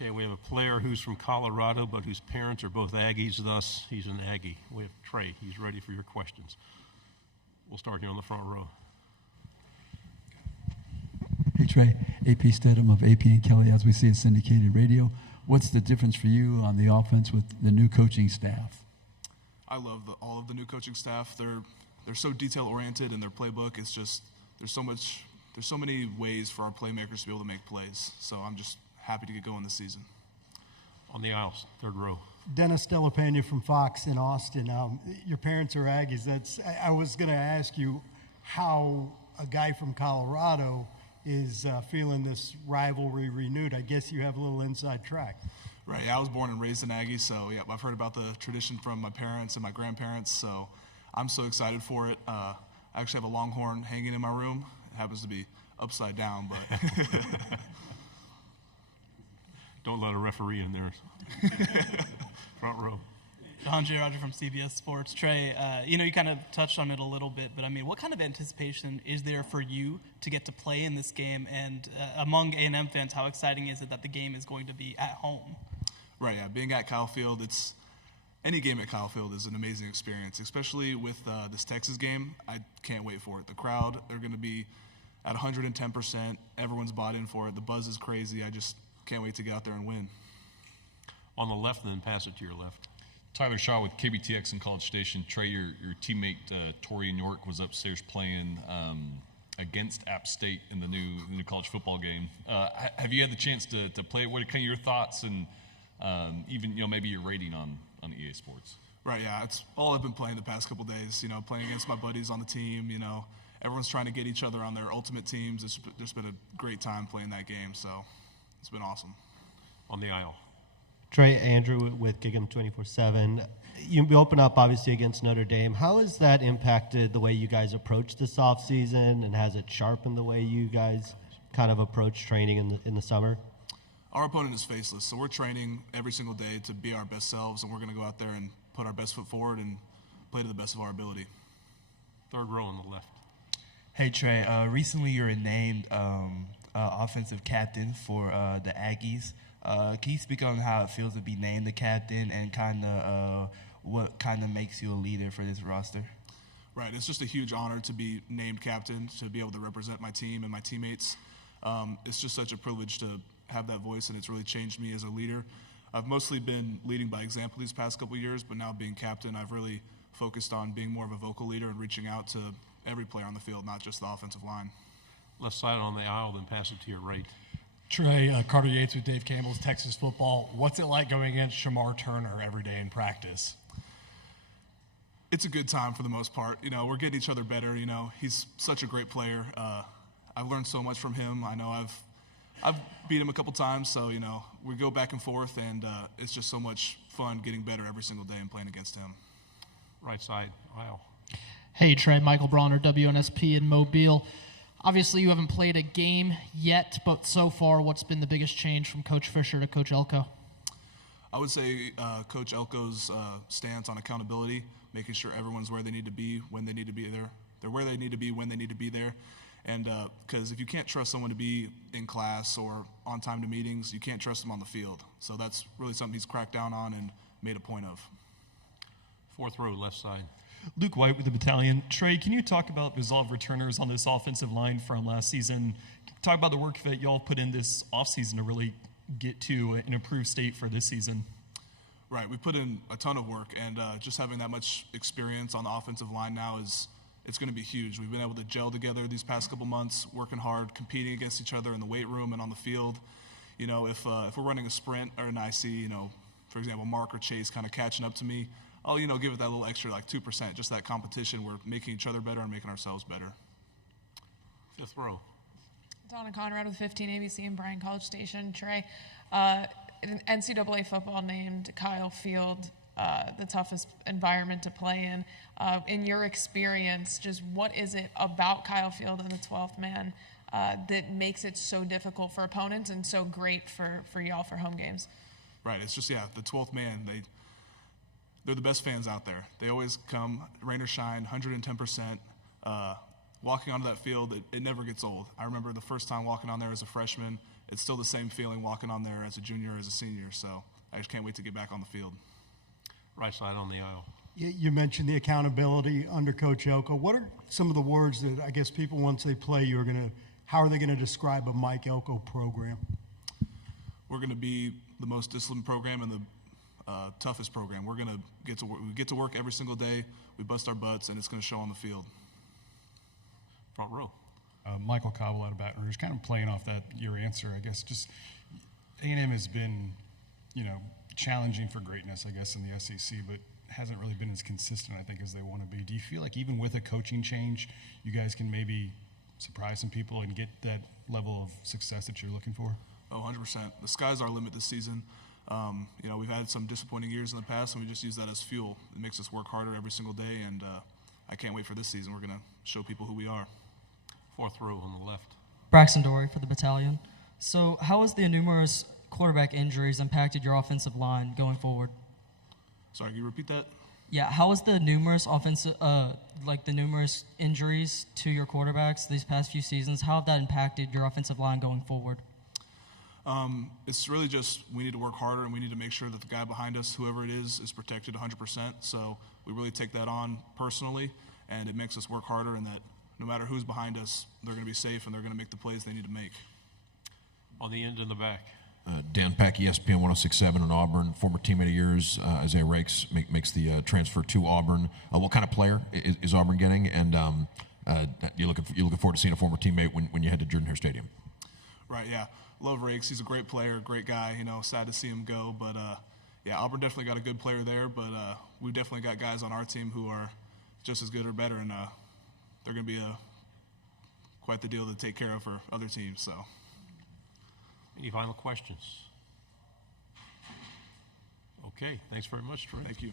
Okay, we have a player who's from Colorado, but whose parents are both Aggies, thus he's an Aggie. We have Trey. He's ready for your questions. We'll start here on the front row. Hey, Trey. AP Stedham of AP and Kelly, as we see in syndicated radio. What's the difference for you on the offense with the new coaching staff? I love all of the new coaching staff. They're so detail-oriented in their playbook. It's just there's so many ways for our playmakers to be able to make plays. So I'm just happy to get going this season. On the aisles, third row. Dennis Delapena from Fox in Austin. Your parents are Aggies. I was going to ask you how a guy from Colorado is feeling this rivalry renewed. I guess you have a little inside track. Right, yeah, I was born and raised in Aggie, so yeah, I've heard about the tradition from my parents and my grandparents, so I'm so excited for it. I actually have a Longhorn hanging in my room. It happens to be upside down, but don't let a referee in there. Front row. J. Roger from CBS Sports. Trey, you kind of touched on it a little bit, but I mean, what kind of anticipation is there for you to get to play in this game? And among A&M fans, how exciting is it that the game is going to be at home? Right, yeah, being at Kyle Field, any game at Kyle Field is an amazing experience, especially with this Texas game. I can't wait for it. The crowd, they're going to be at 110%. Everyone's bought in for it. The buzz is crazy. I just can't wait to get out there and win. On the left, then pass it to your left. Tyler Shaw with KBTX in College Station. Trey, your teammate Torian York was upstairs playing against App State in the new college football game. Have you had the chance to play it? What are kind of your thoughts and even maybe your rating on EA Sports? Right, yeah, it's all I've been playing the past couple days. Playing against my buddies on the team. Everyone's trying to get each other on their ultimate teams. It's just been a great time playing that game, so it's been awesome. On the aisle. Trey, Andrew with Gig'em 24/7. You open up, obviously, against Notre Dame. How has that impacted the way you guys approach this offseason, and has it sharpened the way you guys kind of approach training in the summer? Our opponent is faceless, so we're training every single day to be our best selves, and we're going to go out there and put our best foot forward and play to the best of our ability. Third row on the left. Hey, Trey. Recently you were named offensive captain for the Aggies. Can you speak on how it feels to be named the captain and kind of what kind of makes you a leader for this roster? Right. It's just a huge honor to be named captain, to be able to represent my team and my teammates. It's just such a privilege to have that voice, and it's really changed me as a leader. I've mostly been leading by example these past couple of years, but now being captain, I've really focused on being more of a vocal leader and reaching out to every player on the field, not just the offensive line. Left side on the aisle, then pass it to your right. Trey, Carter Yates with Dave Campbell's Texas Football. What's it like going against Shamar Turner every day in practice? It's a good time for the most part. We're getting each other better. He's such a great player. I've learned so much from him. I know I've beat him a couple times, so, we go back and forth, and it's just so much fun getting better every single day and playing against him. Right side aisle. Hey, Trey, Michael Bronner, WNSP in Mobile. Obviously, you haven't played a game yet, but so far, what's been the biggest change from Coach Fisher to Coach Elko? I would say Coach Elko's stance on accountability, making sure everyone's where they need to be when they need to be there. They're where they need to be when they need to be there. And because if you can't trust someone to be in class or on time to meetings, you can't trust them on the field. So that's really something he's cracked down on and made a point of. Fourth row, left side. Luke White with the Battalion. Trey, can you talk about resolve returners on this offensive line from last season? Talk about the work that y'all put in this offseason to really get to an improved state for this season. Right, we put in a ton of work, and just having that much experience on the offensive line now it's going to be huge. We've been able to gel together these past couple months, working hard, competing against each other in the weight room and on the field. If we're running a sprint or an IC, for example, Mark or Chase kind of catching up to me, I'll, give it that little extra, like 2%, just that competition. We're making each other better and making ourselves better. Fifth row. Donna Conrad with 15 ABC and Bryan College Station. Trey, NCAA football named Kyle Field the toughest environment to play in. In your experience, just what is it about Kyle Field and the 12th man that makes it so difficult for opponents and so great for y'all for home games? Right. It's just, the 12th man, they're the best fans out there. They always come, rain or shine, 110%. walking onto that field, it never gets old. I remember the first time walking on there as a freshman. It's still the same feeling walking on there as a junior or as a senior. So I just can't wait to get back on the field. Right side on the aisle. You mentioned the accountability under Coach Elko. What are some of the words that I guess people, once they play, how are they going to describe a Mike Elko program? We're going to be the most disciplined program and the toughest program. We're going to get to work every single day. We bust our butts, and it's going to show on the field. Front row. Michael Cobble out of Baton Rouge, kind of playing off your answer, I guess. Just A&M has been, challenging for greatness, I guess, in the SEC, but hasn't really been as consistent, I think, as they want to be. Do you feel like even with a coaching change, you guys can maybe surprise some people and get that level of success that you're looking for? Oh, 100%. The sky's our limit this season. We've had some disappointing years in the past, and we just use that as fuel. It makes us work harder every single day, and I can't wait for this season. We're going to show people who we are. Fourth row on the left. Braxton Dory for the battalion. So how has the numerous quarterback injuries impacted your offensive line going forward? Sorry, can you repeat that? Yeah, how has the numerous numerous injuries to your quarterbacks these past few seasons, how have that impacted your offensive line going forward? It's really just we need to work harder, and we need to make sure that the guy behind us, whoever it is protected 100%. So we really take that on personally, and it makes us work harder, and that no matter who's behind us, they're going to be safe, and they're going to make the plays they need to make. On the end in the back. Dan Peck, ESPN 106.7 in Auburn, former teammate of yours. Isaiah Rakes makes the transfer to Auburn. What kind of player is Auburn getting? And you're looking forward to seeing a former teammate when you head to Jordan-Hare Stadium? Right, yeah. Love Rakes. He's a great player, great guy. Sad to see him go. But, Auburn definitely got a good player there. But we've definitely got guys on our team who are just as good or better. And they're going to be quite the deal to take care of for other teams. So. Any final questions? Okay, thanks very much, Trey. Thank you.